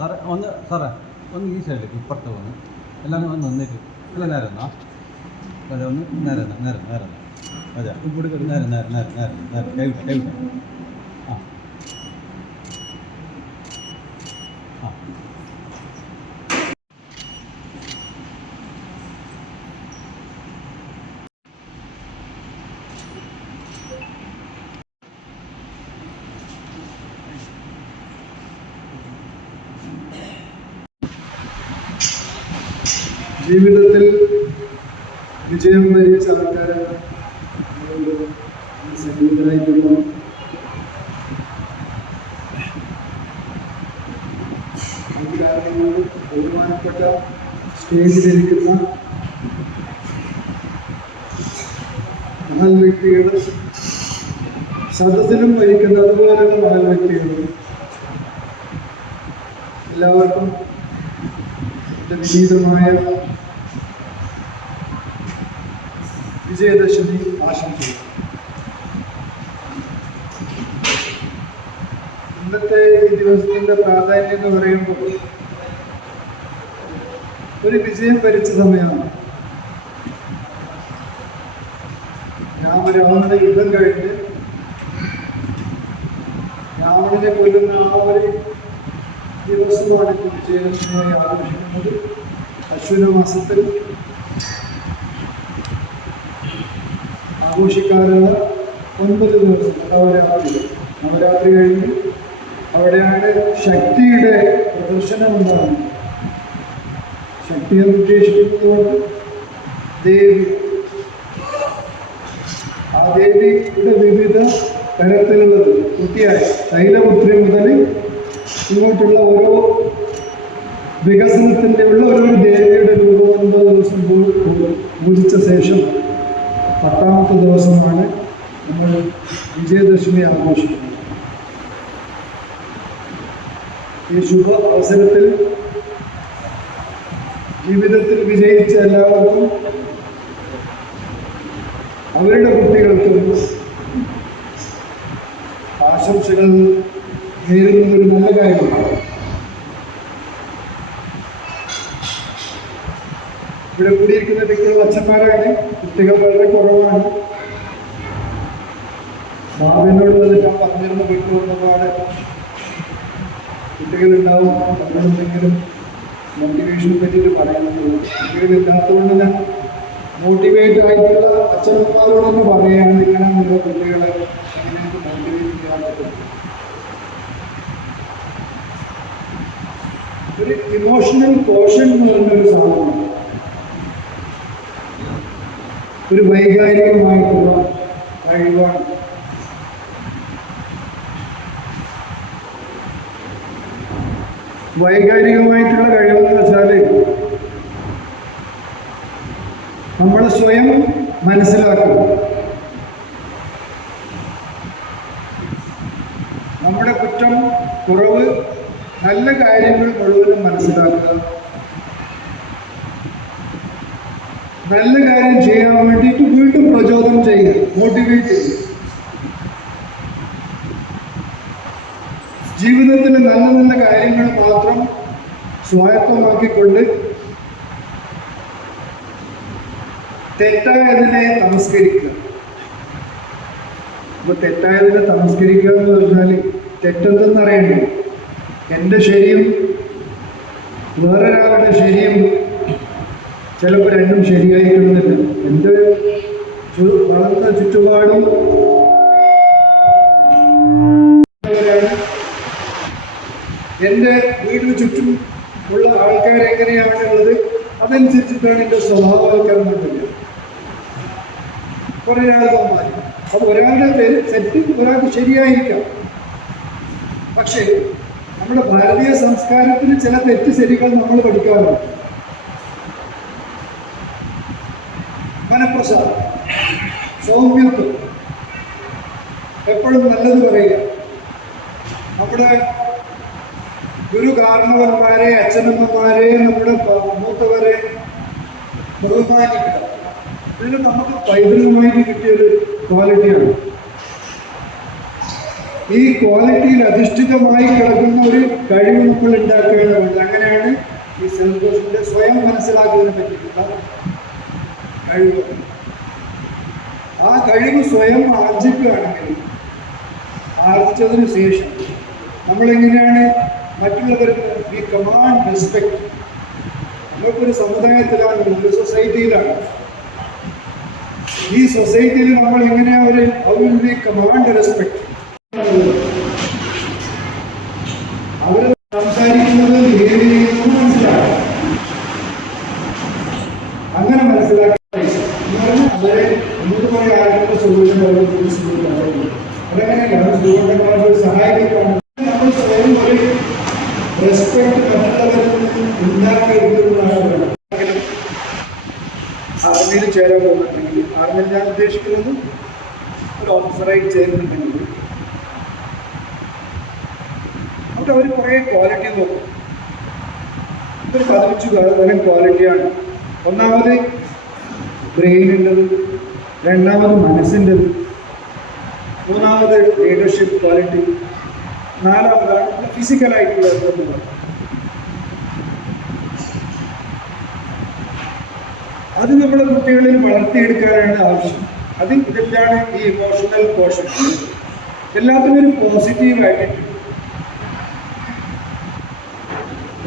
സാറേ ഒന്ന് ഈ സൈഡിലേക്ക് ഇപ്പുറത്ത് വന്ന് എല്ലാം ഒന്ന് നിന്നിട്ട് അല്ല നേരെ എന്നാ അതെ ഒന്ന് നേരെ അതെ നേരെ കൈവിട്ടെ ആ ആ ജീവിതത്തിൽ വിജയം വരിച്ച ആൾക്കാരെ സന്നിഹിതരായിട്ടുള്ള കാരണങ്ങളോട് ബഹുമാനപ്പെട്ട സ്റ്റേജിലിരിക്കുന്ന മഹൽ വ്യക്തികൾ, സദസ്സിലും വഹിക്കുന്ന അതുപോലെയുള്ള മഹൽ വ്യക്തികൾ, എല്ലാവർക്കും വിനീതമായ വിജയദശമി ആശംസിക്കുന്നു. ഇന്നത്തെ ഈ ദിവസത്തിന്റെ പ്രാധാന്യം എന്ന് പറയുമ്പോൾ ഒരു വിജയം വരിച്ച സമയമാണ്. രാമരാവണന്റെ യുദ്ധം കഴിഞ്ഞ് രാവണനെ കൊല്ലുന്ന ആ ഒരു ദിവസമാണ് വിജയദശമിയായി ആഘോഷിക്കുന്നത്. അശ്വിന മാസത്തിൽ ആഘോഷിക്കാറുള്ള 9 ദിവസം നവരാത്രി കഴിഞ്ഞ് അവിടെയാണ് ശക്തിയുടെ പ്രദർശനം ഉണ്ടാകുന്നത്. ശക്തിയെ ഉദ്ദേശിക്കുന്നത് ദേവി. ആ ദേവിയുടെ വിവിധ തരത്തിലുള്ളത് കുട്ടിയായി ശൈലപുത്രി മുതൽ ഇങ്ങോട്ടുള്ള ഓരോ വികസനത്തിൻ്റെ ഉള്ള ഒരു ദേവിയുടെ രൂപം 9 ദിവസം പൂജിച്ച ശേഷം 10ാമത്തെ ദിവസമാണ് നമ്മൾ വിജയദശമി ആഘോഷിക്കുന്നത്. ഈ ശുഭ അവസരത്തിൽ ജീവിതത്തിൽ വിജയിച്ച എല്ലാവർക്കും അവരുടെ കുട്ടികൾക്കും ആശംസകൾ നേരുന്നത് ഒരു നല്ല കാര്യമാണ്. ഇവിടെ കൂടിയിരിക്കുന്ന വ്യക്തികൾ അച്ഛന്മാരാണ്, കുട്ടികൾ വളരെ കുറവാണ്. ബാബിനോട് വന്നിട്ട് ഞാൻ പറഞ്ഞിരുന്ന വീട്ടിൽ ഒരുപാട് കുട്ടികളുണ്ടാവും. അവരെന്തെങ്കിലും മോട്ടിവേഷനെ പറ്റിയിട്ട് പറയാനുള്ളൂ. കുട്ടികളില്ലാത്തതുകൊണ്ട് ഞാൻ മോട്ടിവേറ്റ് ആയിട്ടുള്ള അച്ഛനമ്മമാരോടൊന്ന് പറയുകയാണ്, ഇങ്ങനെ നമ്മുടെ കുട്ടികളെ എങ്ങനെയൊക്കെ മോട്ടിവേറ്റ് ചെയ്യാൻ പറ്റും. ഒരു ഇമോഷണൽ കോഷൻ എന്ന് പറഞ്ഞൊരു സാധനമാണ്. ഒരു വൈകാരികമായിട്ടുള്ള കഴിവാണ്. വൈകാരികമായിട്ടുള്ള കഴിവെന്ന് വെച്ചാൽ നമ്മൾ സ്വയം മനസ്സിലാക്കുക, നമ്മുടെ കുറ്റം, കുറവ്, നല്ല കാര്യങ്ങൾ മുഴുവനും മനസ്സിലാക്കുക, നല്ല കാര്യം ചെയ്യാൻ വേണ്ടിയിട്ട് വീണ്ടും പ്രചോദനം ചെയ്യുക, മോട്ടിവേറ്റ് ചെയ്യുക. ജീവിതത്തിൽ നല്ല നല്ല കാര്യങ്ങൾ മാത്രം സ്വായത്തമാക്കിക്കൊണ്ട് തെറ്റായതിനെ തമസ്കരിക്കുക. അപ്പൊ തെറ്റായതിനെ തമസ്കരിക്കുക എന്ന് പറഞ്ഞാൽ തെറ്റെന്തെന്നറിയണ്ടേ? എൻ്റെ ശരിയും വേറൊരാളുടെ ശരിയും ചിലപ്പോൾ രണ്ടും ശരിയായിരിക്കുന്നില്ല. എൻ്റെ വളർന്ന ചുറ്റുപാടും എൻ്റെ വീടിന് ചുറ്റും ഉള്ള ആൾക്കാർ എങ്ങനെയാണുള്ളത് അതനുസരിച്ചിട്ടാണ് എൻ്റെ സ്വഭാവവൽക്കരണം വരിക. കുറേ ആളുകൾ അപ്പോൾ ഒരാളുടെ തെറ്റ് ഒരാൾക്ക് ശരിയായിരിക്കാം. പക്ഷേ നമ്മുടെ ഭാരതീയ സംസ്കാരത്തിൽ ചില തെറ്റ് ശരികൾ നമ്മൾ പഠിക്കാറുണ്ട്. മനഃപ്രസാദം, സൗമ്യത്വം, എപ്പോഴും നല്ലത് പറയുക, നമ്മുടെ ഗുരു കാരണവന്മാരെ, അച്ഛനമ്മമാരെ, നമ്മുടെ മൂത്തവരെ ബഹുമാനിക്കുക. ഇത് നമുക്ക് പൈതൃകമായിട്ട് കിട്ടിയൊരു ക്വാളിറ്റിയാണ്. ഈ ക്വാളിറ്റിയിൽ അധിഷ്ഠിതമായി കിടക്കുന്ന ഒരു കഴിവ് നമ്മൾ ഉണ്ടാക്കേണ്ടതുണ്ട്. അങ്ങനെയാണ് ഈ സെൽഫ് കോഷ്യന്റ് സ്വയം മനസ്സിലാക്കുന്നതിനെ പറ്റിയിട്ടുള്ള കഴിവ്. ആ കഴിവ് സ്വയം ആർജിക്കുകയാണെങ്കിൽ ആർജിച്ചതിന് ശേഷം നമ്മളെങ്ങനെയാണ് മറ്റുള്ളവർക്ക് ഈ കമാൻഡ് റെസ്പെക്ട്. നമ്മൾക്കൊരു സമുദായത്തിലാണ്, ഒരു സൊസൈറ്റിയിലാണ്. ഈ സൊസൈറ്റിയിൽ നമ്മൾ എങ്ങനെയാ ഒരു കമാൻഡ് റെസ്പെക്ട്. അവർ സംസാരിക്കുന്നത് ബിഹേവ് ചെയ്യുന്നത് മനസ്സിലാക്കാം. അങ്ങനെ മനസ്സിലാക്കി അവരെ എന്നോട് പറയാൻ ആർക്കും സൊല്യൂഷൻ അതങ്ങനെയല്ല. സുഹൃത്തുക്കളെ സഹായിക്കുകയാണ്. നമ്മൾ സ്വയം ഒരു റെസ്പെക്ട് മറ്റുള്ളവരിൽ ഉണ്ടാക്കിയെടുക്കുന്നതാണ്. ആർമിയിൽ ചേരാൻ പോകുന്നുണ്ടെങ്കിൽ, ആർമിയിൽ ഞാൻ ഉദ്ദേശിക്കുന്നത് ഒരു ഓഫീസറായി ചേരുന്നുണ്ടെങ്കിൽ അവിടെ അവർ കുറേ ക്വാളിറ്റി നോക്കും. ഒരു 15 തരം ക്വാളിറ്റിയാണ്. ഒന്നാമത് ബ്രെയിനുള്ളത്, രണ്ടാമത് മനസ്സിൻ്റെത്, മൂന്നാമത് ലീഡർഷിപ്പ് ക്വാളിറ്റി, നാലാമതാണ് ഫിസിക്കലായിട്ടുള്ള എന്നുള്ളത്. അത് നമ്മുടെ കുട്ടികളിൽ വളർത്തിയെടുക്കാനാണ് ആവശ്യം. ഇതെല്ലാം ഈ ഇമോഷണൽ കോഷൻ. എല്ലാത്തിനും ഒരു പോസിറ്റീവായിട്ട്,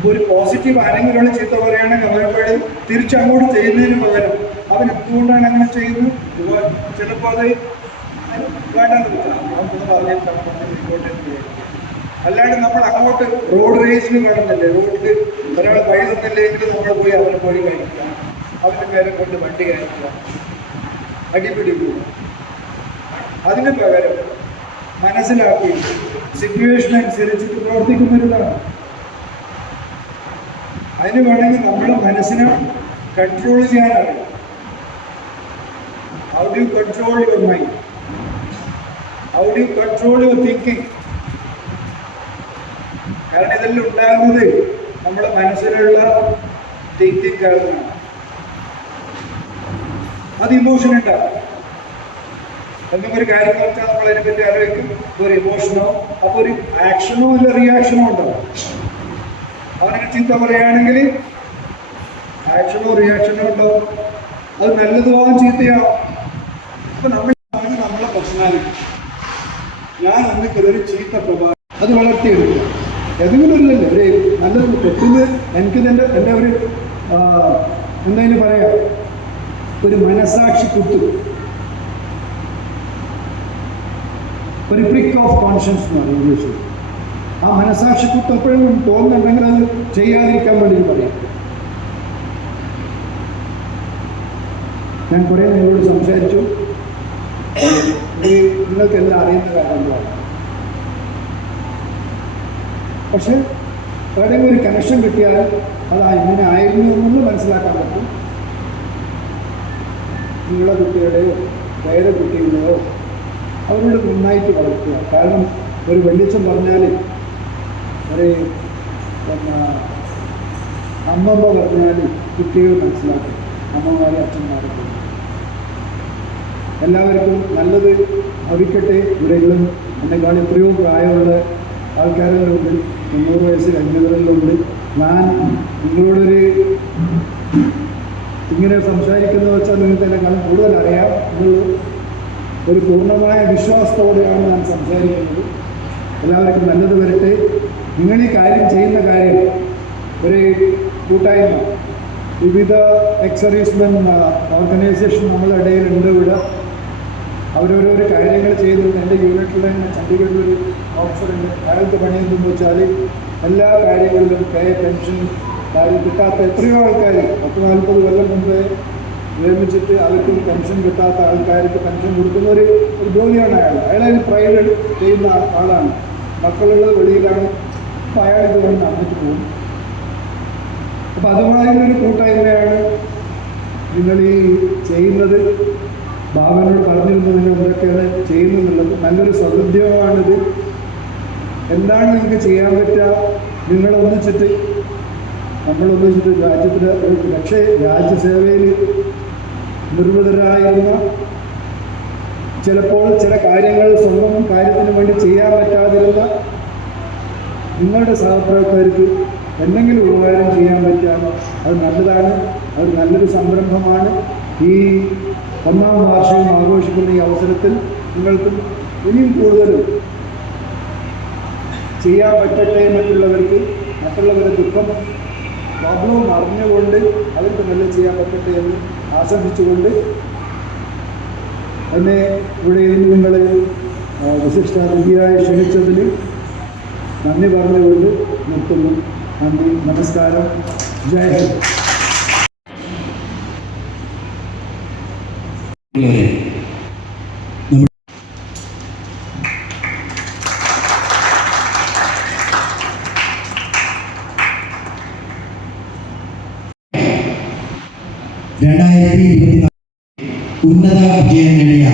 ഒരു പോസിറ്റീവ് ആരെങ്കിലും ചീത്ത പറയുകയാണെങ്കിൽ അവരെ തിരിച്ചങ്ങോട്ട് ചെയ്യുന്നതിന് പകരം അവൻ എന്തുകൊണ്ടാണ് അങ്ങനെ ചെയ്യുന്നത്, ചിലപ്പോൾ അത് വേണ്ടെന്ന് പറഞ്ഞിട്ട് അല്ലാണ്ട് നമ്മൾ അങ്ങോട്ട് റോഡ് റേസിന് കാണുന്നില്ലേ, റോഡിൽ ഒരാൾ വഴി തന്നില്ലെങ്കിൽ നമ്മൾ പോയി അവനെ പോയി കഴിക്കുക, അവൻ്റെ പേരെ കൊണ്ട് വണ്ടി കയറ്റുക, അടിപിടിക്കുക. അതിന് പകരം മനസ്സിലാക്കി സിറ്റുവേഷൻ അനുസരിച്ചിട്ട് പ്രവർത്തിക്കുന്നതാണ്. അതിന് വേണമെങ്കിൽ നമ്മുടെ മനസ്സിനെ കൺട്രോൾ ചെയ്യാനാണ്. How do you control your mind? How do you control your thinking? കാരണം ഇതെല്ലാം ഉണ്ടാകുന്നത് നമ്മുടെ മനസ്സിലുള്ള തിങ്കിങ് കാരണമാണ്. അത് ഇമോഷൻ ഉണ്ടാകും. എന്തെങ്കിലും ഒരു കാര്യം വെച്ചാൽ നമ്മൾ അതിനെ പറ്റി ആലോചിക്കും. ഒരു ഇമോഷനോ അപ്പോൾ ഒരു ആക്ഷനോ അല്ല റിയാക്ഷനോ ഉണ്ടാവും. അവനൊക്കെ ചീത്ത പറയുകയാണെങ്കിൽ ആക്ഷനോ റിയാക്ഷനോ ഉണ്ടാവും. അത് നല്ലതുമാകും ചീത്തയാവും. അപ്പൊ നമ്മളെ പേഴ്സണാലിറ്റി, ഞാൻ അന്നൊക്കെ ഒരു ചീത്ത പ്രഭാവം അത് വളർത്തിയെടുക്കുക. ഏതെങ്കിലും ഒരില്ലല്ലോ ഒരു നല്ലത് തെറ്റിന് എനിക്കിത് എൻ്റെ ഒരു എന്തായാലും പറയാം, ഒരു മനസാക്ഷി കുത്ത്, ഒരു പ്രിക്ക് ഓഫ് കോൺഷ്യൻസ് എന്ന് പറയും ഇംഗ്ലീഷിൽ. ആ മനസാക്ഷി കുത്ത് എപ്പോഴും തോന്നുന്നുണ്ടെങ്കിൽ അത് ചെയ്യാതിരിക്കാൻ വേണ്ടി പറയും. ഞാൻ കുറേ നിങ്ങളോട് സംസാരിച്ചു. നിങ്ങൾക്ക് എല്ലാം അറിയുന്ന കാര്യങ്ങളാണ്. പക്ഷെ എവിടെയെങ്കിലും ഒരു കണക്ഷൻ കിട്ടിയാൽ അത് ഇങ്ങനെ ആയിരുന്നു എന്നൊന്ന് മനസ്സിലാക്കാൻ പറ്റും. നിങ്ങളുടെ കുട്ടികളുടെയോ വേറെ കുട്ടികളെയോ അവരോട് നന്നായിട്ട് വളർത്തുക. കാരണം ഒരു വെള്ളിച്ചം പറഞ്ഞാൽ, ഒരു അമ്മമ്മ പറഞ്ഞാൽ കുട്ടികൾ മനസ്സിലാക്കും. അമ്മമാരെ അച്ഛന്മാരൊക്കെ എല്ലാവർക്കും നല്ലത് ഭവിക്കട്ടെ. ഇവിടെയും എന്നെക്കാൾ എത്രയോ പ്രായമുള്ള ആൾക്കാരുകളുണ്ട്, 90 വയസ്സ് കഴിഞ്ഞവരിലുണ്ട്. ഞാൻ നിങ്ങളോടൊരു ഇങ്ങനെ സംസാരിക്കുന്നത് വെച്ചാൽ നിങ്ങൾക്ക് എന്നെക്കാൾ കൂടുതൽ അറിയാം എന്നുള്ളൂ ഒരു പൂർണ്ണമായ വിശ്വാസത്തോടെയാണ് ഞാൻ സംസാരിക്കുന്നത്. എല്ലാവർക്കും നല്ലത് വരട്ടെ. നിങ്ങൾ ഈ കാര്യം ചെയ്യുന്ന കാര്യം ഒരു കൂട്ടായ്മ, വിവിധ എക്സർവീസ്മെൻ ഓർഗനൈസേഷൻ നമ്മുടെ ഇടയിലുണ്ട്. ഇവിടെ അവരോരോരോ കാര്യങ്ങൾ ചെയ്യുന്നുണ്ട്. എൻ്റെ യൂണിറ്റിൽ ചണ്ഡീഗഡിലൊരു ഓഫീസറുണ്ട്. അയാൾക്ക് പണിയെന്തെന്ന് വെച്ചാൽ എല്ലാ കാര്യങ്ങളിലും പെൻഷൻ കാര്യം കിട്ടാത്ത എത്രയോ ആൾക്കാർ 10-40 കൊല്ലം മുമ്പ് നിയമിച്ചിട്ട് അവർക്ക് പെൻഷൻ കിട്ടാത്ത ആൾക്കാർക്ക് പെൻഷൻ കൊടുക്കുന്ന ഒരു ജോലിയാണ് അയാൾ പ്രൈവറ്റ് ചെയ്യുന്ന ആളാണ്. മക്കളുള്ളത് വെളിയിലാണ്. അപ്പോൾ അയാൾ ഇതുകൊണ്ട് നടന്നിട്ട് പോകും. അപ്പം അതുമായൊരു കൂട്ടായ്മയാണ് നിങ്ങൾ ഈ ചെയ്യുന്നത്. ബാബനോട് പറഞ്ഞിരുന്നത് നിങ്ങൾ എന്തൊക്കെയാണ് ചെയ്യുന്നതെന്നുള്ളത് നല്ലൊരു സൗഹൃദമാണിത്. എന്താണ് നിങ്ങൾക്ക് ചെയ്യാൻ പറ്റുക? നമ്മളൊന്നിച്ചിട്ട് രാജ്യത്തിന് രാജ്യസേവയിൽ നിർമ്മിതരായിരുന്ന ചിലപ്പോൾ ചില കാര്യങ്ങൾ സ്വന്തം കാര്യത്തിന് വേണ്ടി ചെയ്യാൻ പറ്റാത്ത നിങ്ങളുടെ സഹപ്രവർത്തകർക്ക് എന്തെങ്കിലും ഉപകാരം ചെയ്യാൻ പറ്റിയാൽ അത് നല്ലതാണ്. അത് നല്ലൊരു സംരംഭമാണ്. ഈ 1-ാം വാർഷികം ആഘോഷിക്കുന്ന ഈ അവസരത്തിൽ നിങ്ങൾക്ക് ഇനിയും കൂടുതൽ ചെയ്യാൻ പറ്റട്ടെ. മറ്റുള്ളവരുടെ ദുഃഖം പ്രോബ്ലവും അറിഞ്ഞുകൊണ്ട് അവർക്ക് നല്ല ചെയ്യാൻ പറ്റട്ടെ എന്ന് ആശംസിച്ചുകൊണ്ട് എന്നെ ഇവിടെ ഇരുന്ന് നിങ്ങൾ വിശിഷ്ട അതിഥിയായി ക്ഷണിച്ചതിന് നന്ദി പറഞ്ഞുകൊണ്ട് നിർത്തുന്നു. നന്ദി, നമസ്കാരം, ജയ് ഹിന്ദ്. ഉന്നത വിജയം നേടിയ